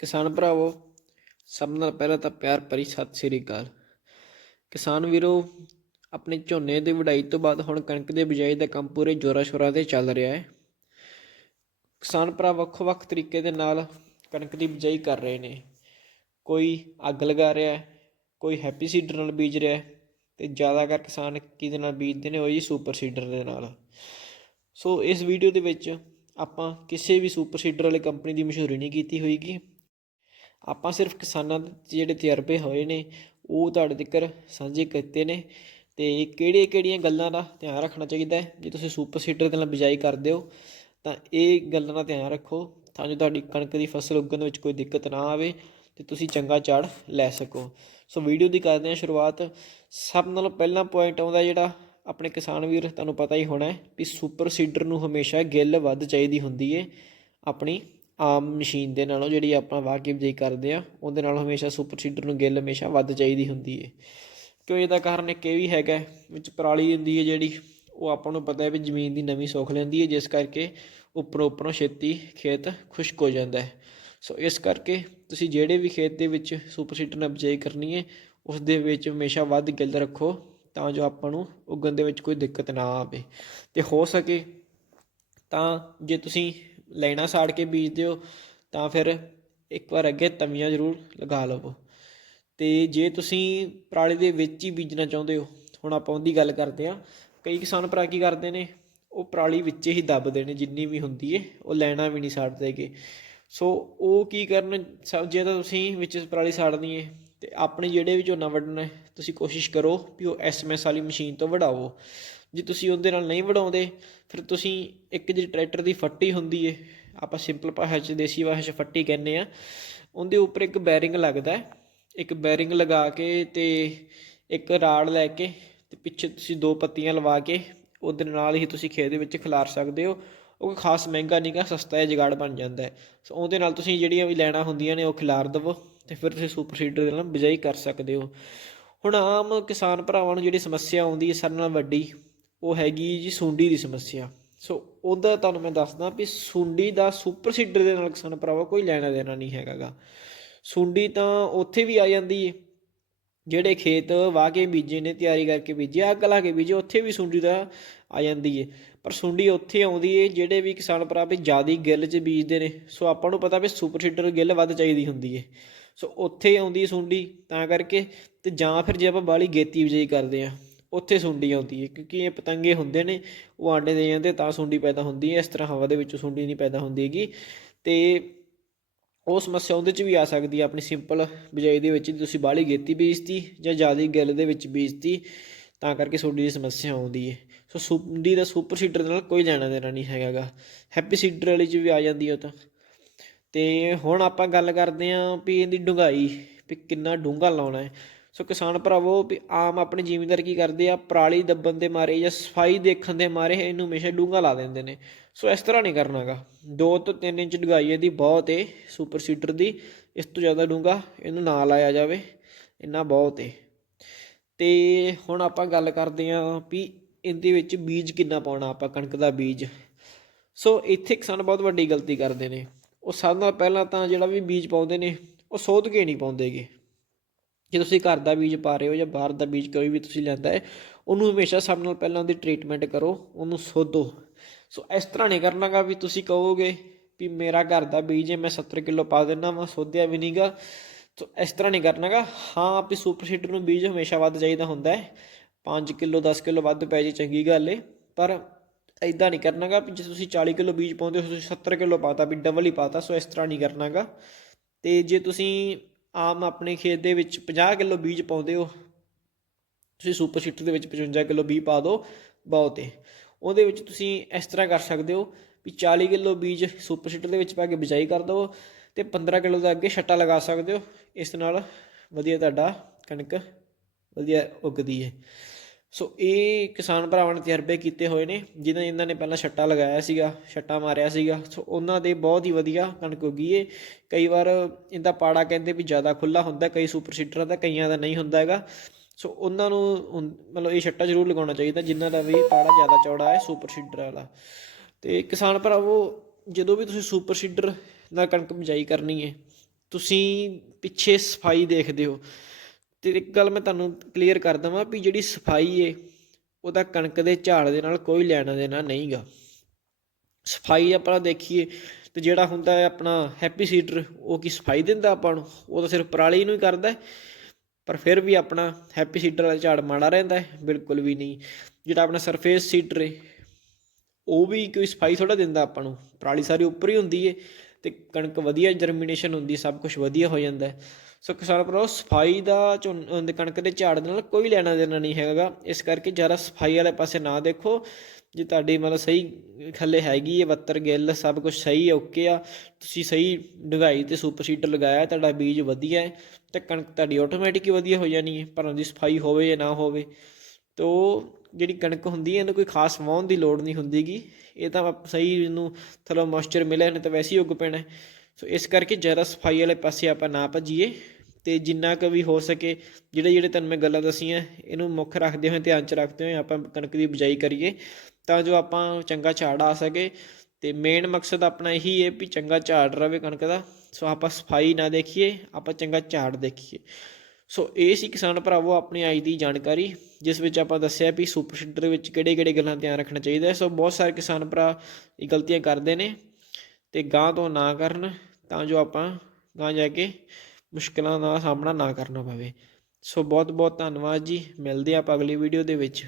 ਕਿਸਾਨ ਭਰਾਵੋ, ਸਭ ਨਾਲ ਪਹਿਲਾਂ ਤਾਂ ਪਿਆਰ ਭਰੀ ਸਤਿ ਸ੍ਰੀ ਅਕਾਲ। ਕਿਸਾਨ ਵੀਰੋ, ਆਪਣੇ ਝੋਨੇ ਦੀ ਵਢਾਈ ਤੋਂ ਬਾਅਦ ਹੁਣ ਕਣਕ ਦੇ ਬਿਜਾਈ ਦਾ ਕੰਮ ਪੂਰੇ ਜੋਰਾਂ ਸ਼ੋਰਾਂ ਤੇ ਚੱਲ ਰਿਹਾ ਹੈ। ਕਿਸਾਨ ਭਰਾ ਵੱਖ-ਵੱਖ ਤਰੀਕੇ ਦੇ ਨਾਲ ਕਣਕ ਦੀ ਬਿਜਾਈ ਕਰ ਰਹੇ ਨੇ। ਕੋਈ ਅੱਗ ਲਗਾ ਰਿਹਾ ਹੈ, ਕੋਈ ਹੈਪੀ ਸੀਡਰ ਨਾਲ ਬੀਜ ਰਿਹਾ ਹੈ ਤੇ ਜ਼ਿਆਦਾਤਰ ਕਿਸਾਨ ਕਿਹਦੇ ਨਾਲ ਬੀਜਦੇ ਨੇ, ਉਹ ਜੀ ਸੁਪਰ ਸੀਡਰ ਦੇ ਨਾਲ। ਸੋ ਇਸ ਵੀਡੀਓ ਦੇ ਵਿੱਚ ਆਪਾਂ ਕਿਸੇ ਵੀ ਸੁਪਰ ਸੀਡਰ ਵਾਲੀ ਕੰਪਨੀ ਦੀ ਮਸ਼ਹੂਰੀ ਨਹੀਂ ਕੀਤੀ ਹੋਏਗੀ। ਆਪਾਂ ਸਿਰਫ ਕਿਸਾਨਾਂ ਦੇ ਜਿਹੜੇ ਤਜਰਬੇ ਹੋਏ ਨੇ, ਉਹ ਤੁਹਾਡੇ ਤੱਕ ਸਾਂਝੇ ਕੀਤੇ ਨੇ ਤੇ ਕਿਹੜੀਆਂ ਕਿਹੜੀਆਂ ਗੱਲਾਂ ਦਾ ਧਿਆਨ ਰੱਖਣਾ ਚਾਹੀਦਾ ਹੈ? ਜੇ ਤੁਸੀਂ ਸੁਪਰ ਸੀਡਰ ਦੇ ਨਾਲ ਬਿਜਾਈ ਕਰਦੇ ਹੋ, ਤਾਂ ਇਹ ਗੱਲਾਂ ਦਾ ਧਿਆਨ ਰੱਖੋ ਤਾਂ ਜੋ ਤੁਹਾਡੀ ਕਣਕ ਦੀ ਫਸਲ ਉੱਗਣ ਵਿੱਚ ਕੋਈ ਦਿੱਕਤ ਨਾ ਆਵੇ ਤੇ ਤੁਸੀਂ ਚੰਗਾ ਝਾੜ ਲੈ ਸਕੋ। ਸੋ ਵੀਡੀਓ ਦੀ ਕਰਦੇ ਹਾਂ ਸ਼ੁਰੂਆਤ। ਸਭ ਨਾਲੋਂ ਪਹਿਲਾ ਪੁਆਇੰਟ ਆਉਂਦਾ ਜਿਹੜਾ ਆਪਣੇ ਕਿਸਾਨ ਵੀਰ, ਤੁਹਾਨੂੰ ਪਤਾ ਹੀ ਹੋਣਾ ਹੈ ਵੀ ਸੁਪਰ ਸੀਡਰ ਨੂੰ ਹਮੇਸ਼ਾ ਗਿੱਲ ਵੱਧ ਚਾਹੀਦੀ ਹੁੰਦੀ ਹੈ ਆਪਣੀ ਆਮ ਮਸ਼ੀਨ ਦੇ ਨਾਲੋਂ ਜਿਹੜੀ ਆਪਾਂ ਵਾਹ ਕੇ ਬਿਜਾਈ ਕਰਦੇ ਆ, ਉਹਦੇ ਨਾਲੋਂ ਹਮੇਸ਼ਾ ਸੁਪਰ ਸੀਡਰ ਨੂੰ ਗਿੱਲ ਹਮੇਸ਼ਾ ਵੱਧ ਚਾਹੀਦੀ ਹੁੰਦੀ ਹੈ ਕਿਉਂ ਇਹਦਾ ਕਾਰਨ ਇੱਕ ਇਹ ਵੀ ਹੈਗਾ ਵਿੱਚ ਪਰਾਲੀ ਹੁੰਦੀ ਹੈ ਜਿਹੜੀ, ਉਹ ਆਪਾਂ ਨੂੰ ਪਤਾ ਹੈ ਵੀ ਜ਼ਮੀਨ ਦੀ ਨਵੀਂ ਸੋਖ ਲੈਂਦੀ ਹੈ ਜਿਸ ਕਰਕੇ ਉੱਪਰੋਂ ਉੱਪਰੋਂ ਛੇਤੀ ਖੇਤ ਖੁਸ਼ਕ ਹੋ ਜਾਂਦਾ ਹੈ। ਸੋ ਇਸ ਕਰਕੇ ਤੁਸੀਂ ਜਿਹੜੇ ਵੀ ਖੇਤ ਦੇ ਵਿੱਚ ਸੁਪਰ ਸੀਡਰ ਨਾਲ ਬਿਜਾਈ ਕਰਨੀ ਹੈ ਉਸ ਦੇ ਵਿੱਚ ਹਮੇਸ਼ਾ ਵੱਧ ਗਿੱਲ ਰੱਖੋ, ਤਾਂ ਜੋ ਆਪਾਂ ਨੂੰ ਉਗਣ ਦੇ ਵਿੱਚ ਕੋਈ ਦਿੱਕਤ ਨਾ ਆਵੇ। ਤੇ ਹੋ ਸਕੇ ਤਾਂ ਜੇ ਤੁਸੀਂ ਲੈਣਾ ਸਾੜ ਕੇ ਬੀਜ ਦਿਓ, ਤਾਂ ਫਿਰ ਇੱਕ ਵਾਰ ਅੱਗੇ ਤਵੀਆਂ ਜ਼ਰੂਰ ਲਗਾ ਲਵੋ। ਤੇ ਜੇ ਤੁਸੀਂ ਪਰਾਲੀ ਦੇ ਵਿੱਚ ਹੀ ਬੀਜਣਾ ਚਾਹੁੰਦੇ ਹੋ, ਹੁਣ ਆਪਾਂ ਉਹਦੀ ਗੱਲ ਕਰਦੇ ਹਾਂ। ਕਈ ਕਿਸਾਨ ਭਰਾ ਕੀ ਕਰਦੇ ਨੇ, ਉਹ ਪਰਾਲੀ ਵਿੱਚ ਹੀ ਦੱਬਦੇ ਨੇ ਜਿੰਨੀ ਵੀ ਹੁੰਦੀ ਏ, ਉਹ ਲੈਣਾ ਵੀ ਨਹੀਂ ਸਾੜਦੇਗੇ ਸੋ ਉਹ ਕੀ ਕਰਨ ਜੇ ਤਾਂ ਤੁਸੀਂ ਵਿੱਚ ਪਰਾਲੀ ਸਾੜਨੀ ਏ ਤੇ ਆਪਣੇ ਜਿਹੜੇ ਵੀ ਝੋਨਾ ਵੱਢਣਾ ਤੁਸੀਂ ਕੋਸ਼ਿਸ਼ ਕਰੋ ਵੀ ਉਹ ਐਸਐਮਐਸ ਵਾਲੀ ਮਸ਼ੀਨ ਤੋਂ ਵਢਾਓ ਜੇ ਤੁਸੀਂ ਉਹਦੇ ਨਾਲ ਨਹੀਂ ਵਢਾਉਂਦੇ ਫਿਰ ਤੁਸੀਂ ਇੱਕ ਜਿਹੜੀ ਟਰੈਕਟਰ ਦੀ ਫੱਟੀ ਹੁੰਦੀ ਏ, ਆਪਾਂ ਸਿੰਪਲ ਭਾਸ਼ਾ 'ਚ ਦੇਸੀ ਭਾਸ਼ਾ 'ਚ ਫੱਟੀ ਕਹਿੰਦੇ ਆ, ਉਹਦੇ ਉੱਪਰ ਇੱਕ ਬੈਰਿੰਗ ਲੱਗਦਾ ਇੱਕ ਬੈਰਿੰਗ ਲਗਾ ਕੇ ਤੇ ਇੱਕ ਰਾੜ ਲੈ ਕੇ ਤੇ ਪਿੱਛੇ ਤੁਸੀਂ ਦੋ ਪੱਤੀਆਂ ਲਵਾ ਕੇ ਉਹਦੇ ਨਾਲ ਹੀ ਤੁਸੀਂ ਖੇਤ ਦੇ ਵਿੱਚ ਖਿਲਾਰ ਸਕਦੇ ਹੋ। ਉਹ ਕੋਈ ਖਾਸ ਮਹਿੰਗਾ ਨਹੀਂਗਾ ਸਸਤਾ ਹੈ ਜਗਾੜ ਬਣ ਜਾਂਦਾ ਹੈ ਸੋ ਉਹਦੇ ਨਾਲ ਤੁਸੀਂ ਜਿਹੜੀਆਂ ਵੀ ਲੈਣਾ ਹੁੰਦੀਆਂ ਨੇ ਉਹ ਖਿਲਾਰ ਦੇਵੋ। ਤੇ ਫਿਰ ਤੁਸੀਂ ਸੁਪਰ ਸੀਡਰ ਦੇ ਨਾਲ ਬਿਜਾਈ ਕਰ ਸਕਦੇ ਹੋ। ਹੁਣ ਆਮ ਕਿਸਾਨ ਭਰਾਵਾਂ ਨੂੰ ਜਿਹੜੀ ਸਮੱਸਿਆ ਆਉਂਦੀ ਹੈ ਸਾਰਿਆਂ ਨਾਲੋਂ ਵੱਡੀ, ਉਹ ਹੈਗੀ ਜੀ ਸੁੰਡੀ ਦੀ ਸਮੱਸਿਆ। ਸੋ ਉਹਦਾ ਤੁਹਾਨੂੰ ਮੈਂ ਦੱਸਦਾ ਵੀ ਸੁੰਡੀ ਦਾ ਸੁਪਰ ਸੀਡਰ ਦੇ ਨਾਲ ਕਿਸਾਨ ਭਰਾਵਾ ਕੋਈ ਲੈਣਾ ਦੇਣਾ ਨਹੀਂ ਹੈਗਾਗਾ। ਸੁੰਡੀ ਤਾਂ ਉੱਥੇ ਵੀ ਆ ਜਾਂਦੀ ਹੈ ਜਿਹੜੇ ਖੇਤ ਵਾਹ ਕੇ ਬੀਜੇ ਨੇ, ਤਿਆਰੀ ਕਰਕੇ ਬੀਜੇ, ਅੱਗ ਲਾ ਕੇ ਬੀਜੇ, ਉੱਥੇ ਵੀ ਸੁੰਡੀ ਦਾ ਆ ਜਾਂਦੀ ਏ। ਪਰ ਸੁੰਡੀ ਉੱਥੇ ਆਉਂਦੀ ਏ, ਜਿਹੜੇ ਵੀ ਕਿਸਾਨ ਭਰਾ ਵੀ ਜਿਆਦੀ ਗਿੱਲ 'ਚ ਬੀਜਦੇ ਨੇ, ਸੋ ਆਪਾਂ ਨੂੰ ਪਤਾ ਵੀ ਸੁਪਰ ਸੀਡਰ ਗਿੱਲ ਵੱਧ ਚਾਹੀਦੀ ਹੁੰਦੀ ਏ। ਸੋ ਉੱਥੇ ਆਉਂਦੀ ਸੁੰਡੀ ਤਾਂ ਕਰਕੇ ਤੇ ਜਾਂ ਫਿਰ ਜੇ ਆਪਾਂ ਬਾਲੀ ਗੇਤੀ ਬਿਜਾਈ ਕਰਦੇ ਆ ਉੱਥੇ ਸੁੰਡੀ ਆਉਂਦੀ ਹੈ ਕਿਉਂਕਿ ਇਹ ਪਤੰਗੇ ਹੁੰਦੇ ਨੇ, ਉਹ ਆਂਡੇ ਦੇ ਜਾਂਦੇ ਤਾਂ ਸੁੰਡੀ ਪੈਦਾ ਹੁੰਦੀ ਹੈ, ਇਸ ਤਰ੍ਹਾਂ ਹਵਾ ਦੇ ਵਿੱਚ ਸੁੰਡੀ ਨਹੀਂ ਪੈਦਾ ਹੁੰਦੀ ਹੈਗੀ ਤੇ ਉਹ ਸਮੱਸਿਆ ਉਹਦੇ 'ਚ ਵੀ ਆ ਸਕਦੀ ਹੈ ਆਪਣੀ ਸਿੰਪਲ ਬਿਜਾਈ ਦੇ ਵਿੱਚ ਤੁਸੀਂ ਬਾਹਲੀ ਗੇਤੀ ਬੀਜਤੀ ਜਾਂ ਜ਼ਿਆਦਾ ਗਿੱਲ ਦੇ ਵਿੱਚ ਬੀਜਤੀ ਤਾਂ ਕਰਕੇ ਸੁੰਡੀ ਦੀ ਸਮੱਸਿਆ ਆਉਂਦੀ ਹੈ। ਸੋ ਸੁੰਡੀ ਦਾ ਸੁਪਰ ਸੀਡਰ ਨਾਲ ਕੋਈ ਲੈਣਾ ਦੇਣਾ ਨਹੀਂ ਹੈਗਾਗਾ ਹੈਪੀ ਸੀਡਰ ਵਾਲੀ 'ਚ ਵੀ ਆ ਜਾਂਦੀ ਹੈ ਉਹ ਤਾਂ। ਅਤੇ ਹੁਣ ਆਪਾਂ ਗੱਲ ਕਰਦੇ ਹਾਂ ਵੀ ਇਹਦੀ ਡੂੰਘਾਈ ਵੀ ਕਿੰਨਾ ਡੂੰਘਾ ਲਾਉਣਾ ਹੈ। ਸੋ ਕਿਸਾਨ ਭਰਾਵੋ ਵੀ ਆਮ ਆਪਣੇ ਜ਼ਿਮੀਂਦਾਰ ਕੀ ਕਰਦੇ ਆ, ਪਰਾਲੀ ਦੱਬਣ ਦੇ ਮਾਰੇ ਜਾਂ ਸਫ਼ਾਈ ਦੇਖਣ ਦੇ ਮਾਰੇ ਇਹਨੂੰ ਹਮੇਸ਼ਾ ਡੂੰਘਾ ਲਾ ਦਿੰਦੇ ਨੇ। ਸੋ ਇਸ ਤਰ੍ਹਾਂ ਨਹੀਂ ਕਰਨਾਗਾ 2 ਤੋਂ 3 ਇੰਚ ਡੂੰਘਾਈ ਇਹਦੀ ਬਹੁਤ ਏ, ਸੁਪਰ ਸੀਡਰ ਦੀ, ਇਸ ਤੋਂ ਜ਼ਿਆਦਾ ਡੂੰਘਾ ਇਹਨੂੰ ਨਾ ਲਾਇਆ ਜਾਵੇ, ਇੰਨਾ ਬਹੁਤ ਏ। ਤੇ ਹੁਣ ਆਪਾਂ ਗੱਲ ਕਰਦੇ ਆਂ ਵੀ ਇਹਦੇ ਵਿੱਚ ਬੀਜ ਕਿੰਨਾ ਪਾਉਣਾ, ਆਪਾਂ ਕਣਕ ਦਾ ਬੀਜ। ਸੋ ਇੱਥੇ ਕਿਸਾਨ ਬਹੁਤ ਵੱਡੀ ਗਲਤੀ ਕਰਦੇ ਨੇ। ਉਹ ਸਭ ਨਾਲ ਪਹਿਲਾਂ ਤਾਂ ਜਿਹੜਾ ਵੀ ਬੀਜ ਪਾਉਂਦੇ ਨੇ, ਉਹ ਸੋਧ ਕੇ ਨਹੀਂ ਪਾਉਂਦੇਗੇ ਜੇ ਤੁਸੀਂ ਘਰ ਦਾ ਬੀਜ ਪਾ ਰਹੇ ਹੋ ਜਾਂ ਬਾਹਰ ਦਾ ਬੀਜ ਕੋਈ ਵੀ ਤੁਸੀਂ ਲੈਂਦਾ ਹੈ, ਉਹਨੂੰ ਹਮੇਸ਼ਾ ਸਭ ਨਾਲ ਪਹਿਲਾਂ ਉਹਦੀ ਟ੍ਰੀਟਮੈਂਟ ਕਰੋ, ਉਹਨੂੰ ਸੋਧੋ। ਸੋ ਇਸ ਤਰ੍ਹਾਂ ਨਹੀਂ ਕਰਨਾਗਾ ਵੀ ਤੁਸੀਂ ਕਹੋਗੇ ਵੀ ਮੇਰਾ ਘਰ ਦਾ ਬੀਜ ਹੈ, ਮੈਂ 70 ਕਿਲੋ ਪਾ ਦਿੰਦਾ ਮੈਂ ਸੋਧਿਆ ਵੀ ਨਹੀਂਗਾ ਸੋ ਇਸ ਤਰ੍ਹਾਂ ਨਹੀਂ ਕਰਨਾਗਾ ਹਾਂ ਵੀ ਸੁਪਰ ਸੀਡਰ ਨੂੰ ਬੀਜ ਹਮੇਸ਼ਾ ਵੱਧ ਚਾਹੀਦਾ ਹੁੰਦਾ ਹੈ। 5 ਕਿਲੋ 10 ਕਿਲੋ ਵੱਧ ਪੈ ਜੇ, ਚੰਗੀ ਗੱਲ ਏ। ਪਰ ਇਦਾਂ ਨਹੀਂ ਕਰਨਾਗਾ ਵੀ ਜੇ ਤੁਸੀਂ 40 ਕਿਲੋ ਬੀਜ ਪਾਉਂਦੇ ਹੋ, ਤੁਸੀਂ 70 ਕਿਲੋ ਪਾਤਾ, ਵੀ ਡਬਲ ਹੀ ਪਾਤਾ, ਸੋ ਇਸ ਤਰ੍ਹਾਂ ਨਹੀਂ ਕਰਨਾਗਾ। ਤੇ ਜੇ ਤੁਸੀਂ ਆਮ ਆਪਣੇ ਖੇਤ ਦੇ ਵਿੱਚ 50 ਕਿਲੋ ਬੀਜ ਪਾਉਂਦੇ ਹੋ, ਤੁਸੀਂ ਸੁਪਰ ਸੀਟਰ ਦੇ ਵਿੱਚ 55 ਕਿਲੋ ਬੀਜ ਪਾ ਦਿਓ ਬਹੁਤ ਹੈ ਉਹਦੇ ਵਿੱਚ ਤੁਸੀਂ ਇਸ ਤਰ੍ਹਾਂ ਕਰ ਸਕਦੇ ਹੋ ਵੀ 40 ਕਿਲੋ ਬੀਜ ਸੁਪਰ ਸੀਟਰ ਦੇ ਵਿੱਚ ਪਾ ਕੇ ਬਿਜਾਈ ਕਰ ਦਿਓ ਤੇ 15 ਕਿਲੋ ਦਾ ਅੱਗੇ ਛੱਟਾ ਲਗਾ ਸਕਦੇ ਹੋ। ਇਸ ਨਾਲ ਵਧੀਆ ਤੁਹਾਡਾ ਕਣਕ ਵਧੀਆ ਉੱਗਦੀ ਹੈ ਸੋ ਇਹ ਕਿਸਾਨ ਭਰਾਵਾਂ ਨੇ ਤਜਰਬੇ ਕੀਤੇ ਹੋਏ ਨੇ, ਜਿਨ੍ਹਾਂ ਜਿਨ੍ਹਾਂ ਨੇ ਪਹਿਲਾਂ ਛੱਟਾ ਲਗਾਇਆ ਸੀਗਾ, ਛੱਟਾ ਮਾਰਿਆ ਸੀਗਾ। ਸੋ ਉਹਨਾਂ ਦੇ ਬਹੁਤ ਹੀ ਵਧੀਆ ਕਣਕ ਉੱਗੀ ਏ। ਕਈ ਵਾਰ ਇਹਦਾ ਪਾੜਾ ਕਹਿੰਦੇ ਵੀ ਜ਼ਿਆਦਾ ਖੁੱਲਾ ਹੁੰਦਾ, ਕਈ ਸੁਪਰ ਸੀਡਰਾਂ ਦਾ, ਕਈਆਂ ਦਾ ਨਹੀਂ ਹੁੰਦਾ ਹੈਗਾ। ਸੋ ਉਹਨਾਂ ਨੂੰ ਮਤਲਬ ਇਹ ਛੱਟਾ ਜ਼ਰੂਰ ਲਗਾਉਣਾ ਚਾਹੀਦਾ, ਜਿਨ੍ਹਾਂ ਦਾ ਵੀ ਪਾੜਾ ਜ਼ਿਆਦਾ ਚੌੜਾ ਹੈ, ਸੁਪਰ ਸੀਡਰ ਵਾਲਾ। ਤੇ ਕਿਸਾਨ ਭਰਾਵੋ, ਜਦੋਂ ਵੀ ਤੁਸੀਂ ਸੁਪਰ ਸੀਡਰ ਨਾਲ ਕਣਕ ਬਿਜਾਈ ਕਰਨੀ ਹੈ ਤੁਸੀਂ ਪਿੱਛੇ ਸਫ਼ਾਈ ਦੇਖਦੇ ਹੋ। ਤੇ ਇੱਕ ਗੱਲ ਮੈਂ ਤੁਹਾਨੂੰ ਕਲੀਅਰ ਕਰ ਦਵਾਂ ਵੀ ਜਿਹੜੀ ਸਫ਼ਾਈ ਏ, ਉਹਦਾ ਕਣਕ ਦੇ ਝਾੜ ਦੇ ਨਾਲ ਕੋਈ ਲੈਣਾ ਦੇਣਾ ਨਹੀਂਗਾ। ਸਫ਼ਾਈ ਆਪਾਂ ਦੇਖੀਏ, ਤੇ ਜਿਹੜਾ ਹੁੰਦਾ ਹੈ ਆਪਣਾ ਹੈਪੀ ਸੀਡਰ, ਉਹ ਕੀ ਸਫ਼ਾਈ ਦਿੰਦਾ ਆਪਾਂ ਨੂੰ? ਉਹ ਤਾਂ ਸਿਰਫ ਪਰਾਲੀ ਨੂੰ ਹੀ ਕਰਦਾ ਪਰ ਫਿਰ ਵੀ ਆਪਣਾ ਹੈਪੀ ਸੀਡਰ ਵਾਲਾ ਝਾੜ ਮਾੜਾ ਰਹਿੰਦਾ ਹੈ, ਬਿਲਕੁਲ ਵੀ ਨਹੀਂ। ਜਿਹੜਾ ਆਪਣਾ ਸਰਫੇਸ ਸੀਡਰ ਏ, ਉਹ ਵੀ ਕੋਈ ਸਫ਼ਾਈ ਥੋੜਾ ਦਿੰਦਾ ਆਪਾਂ ਨੂੰ। ਪਰਾਲੀ ਸਾਰੀ ਉੱਪਰ ਹੀ ਹੁੰਦੀ ਏ, ਤੇ ਕਣਕ ਵਧੀਆ ਜਰਮੀਨੇਸ਼ਨ ਹੁੰਦੀ, ਸਭ ਕੁਝ ਵਧੀਆ ਹੋ ਜਾਂਦਾ ਹੈ। ਸੋ ਕਿਸਾਨ ਭਰਾਓ, ਸਫ਼ਾਈ ਦਾ ਝੋਨ ਕਣਕ ਦੇ ਝਾੜ ਦੇ ਨਾਲ ਕੋਈ ਲੈਣਾ ਦੇਣਾ ਨਹੀਂ ਹੈਗਾ। ਇਸ ਕਰਕੇ ਜ਼ਿਆਦਾ ਸਫ਼ਾਈ ਵਾਲੇ ਪਾਸੇ ਨਾ ਦੇਖੋ। ਜੇ ਤੁਹਾਡੀ ਮਤਲਬ ਸਹੀ ਥੱਲੇ ਹੈਗੀ ਹੈ 72 ਗਿੱਲ, ਸਭ ਕੁਝ ਸਹੀ ਹੈ, ਓਕੇ ਆ। ਤੁਸੀਂ ਸਹੀ ਡੁਗਾਈ ਤੇ ਸੁਪਰ ਸੀਡਰ ਲਗਾਇਆ, ਤੁਹਾਡਾ ਬੀਜ ਵਧੀਆ ਹੈ, ਤੇ ਕਣਕ ਤੁਹਾਡੀ ਆਟੋਮੈਟਿਕ ਹੀ ਵਧੀਆ ਹੋ ਜਾਣੀ ਹੈ, ਪਰ ਉਹਦੀ ਸਫ਼ਾਈ ਹੋਵੇ ਜਾਂ ਨਾ ਹੋਵੇ। ਤੋ ਜਿਹੜੀ ਕਣਕ ਹੁੰਦੀ ਹੈ, ਇਹਨੂੰ ਕੋਈ ਖਾਸ ਵਾਹੁਣ ਦੀ ਲੋੜ ਨਹੀਂ ਹੁੰਦੀਗੀ। ਇਹ ਤਾਂ ਸਹੀ ਇਹਨੂੰ ਥੱਲੋਂ ਮੋਇਸਚਰ ਮਿਲਿਆ, ਨਹੀਂ ਤਾਂ ਵੈਸੇ ਹੀ ਉੱਗ ਪੈਣਾ ਸੋ ਇਸ ਕਰਕੇ ਜ਼ਿਆਦਾ ਸਫ਼ਾਈ ਵਾਲੇ ਪਾਸੇ ਆਪਾਂ ਨਾ ਭੱਜੀਏ ਤੇ ਜਿੰਨਾ ਕੁ ਵੀ ਹੋ ਸਕੇ ਜਿਹੜੇ ਜਿਹੜੇ ਤੁਹਾਨੂੰ ਮੈਂ ਗੱਲਾਂ ਦਸੀਆਂ, ਇਹਨੂੰ ਮੁੱਖ ਰੱਖਦੇ ਹੋਏ, ਧਿਆਨ ਚ ਰੱਖਦੇ ਹੋਏ ਆਪਾਂ ਕਣਕ ਦੀ ਬਿਜਾਈ ਕਰੀਏ ਤਾਂ ਜੋ ਆਪਾਂ ਚੰਗਾ ਝਾੜ ਆ ਸਕੇ ਤੇ ਮੇਨ ਮਕਸਦ ਆਪਣਾ ਇਹੀ ਹੈ ਵੀ ਚੰਗਾ ਝਾੜ ਰਵੇ ਕਣਕ ਦਾ। ਸੋ ਆਪਾਂ ਸਫ਼ਾਈ ਨਾ ਦੇਖੀਏ, ਆਪਾਂ ਚੰਗਾ ਝਾੜ ਦੇਖੀਏ। ਸੋ ਇਹ ਸੀ ਕਿਸਾਨ ਭਰਾਵੋ ਆਪਣੀ ਅੱਜ ਦੀ ਜਾਣਕਾਰੀ, ਜਿਸ ਵਿੱਚ ਆਪਾਂ ਦੱਸਿਆ ਵੀ ਸੁਪਰ ਸੀਡਰ ਵਿੱਚ ਕਿਹੜੇ ਕਿਹੜੇ ਗੱਲਾਂ ਧਿਆਨ ਰੱਖਣਾ ਚਾਹੀਦਾ ਹੈ। ਸੋ ਬਹੁਤ ਸਾਰੇ ਕਿਸਾਨ ਭਰਾ ਇਹ ਗਲਤੀਆਂ ਕਰਦੇ ਨੇ ਤੇ ਗਾਂ ਤੋਂ ਨਾ ਕਰਨ। ਤਾਂ ਜੋ ਆਪਾਂ ਗਾਂ ਜਾ ਕੇ ਮੁਸ਼ਕਲਾਂ ਦਾ ਸਾਹਮਣਾ ਨਾ ਕਰਨਾ ਪਵੇ। ਸੋ ਬਹੁਤ ਬਹੁਤ ਧੰਨਵਾਦ ਜੀ। ਮਿਲਦੇ ਆਪਾਂ ਅਗਲੀ ਵੀਡੀਓ ਦੇ ਵਿੱਚ।